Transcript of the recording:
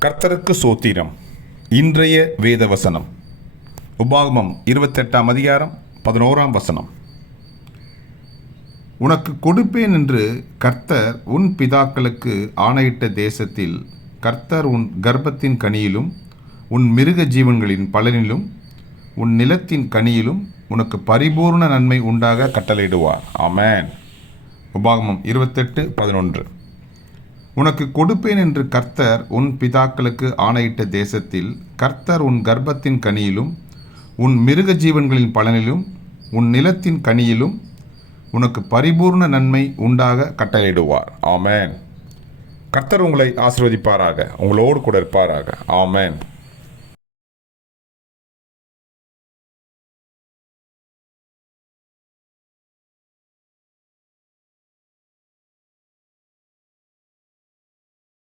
கர்த்தருக்கு சோத்திரம். இன்றைய வேத வசனம் உபாகமம் இருபத்தெட்டாம் அதிகாரம் பதினோராம் வசனம். உனக்கு கொடுப்பேன் என்று கர்த்தர் உன் பிதாக்களுக்கு ஆணையிட்ட தேசத்தில் கர்த்தர் உன் கர்ப்பத்தின் கனியிலும் உன் மிருக ஜீவன்களின் பலனிலும் உன் நிலத்தின் கனியிலும் உனக்கு பரிபூர்ண நன்மை உண்டாக கட்டளையிடுவார். ஆமேன். உபாகமம் இருபத்தெட்டு பதினொன்று. உனக்கு கொடுப்பேன் என்று கர்த்தர் உன் பிதாக்களுக்கு ஆணையிட்ட தேசத்தில் கர்த்தர் உன் கர்ப்பத்தின் கனியிலும் உன் மிருக ஜீவன்களின் பலனிலும் உன் நிலத்தின் கனியிலும் உனக்கு பரிபூர்ண நன்மை உண்டாக கட்டளையிடுவார். ஆமேன். கர்த்தர் உங்களை ஆசிர்வதிப்பாராக உங்களோடு கூட இருப்பாராக. ஆமேன்.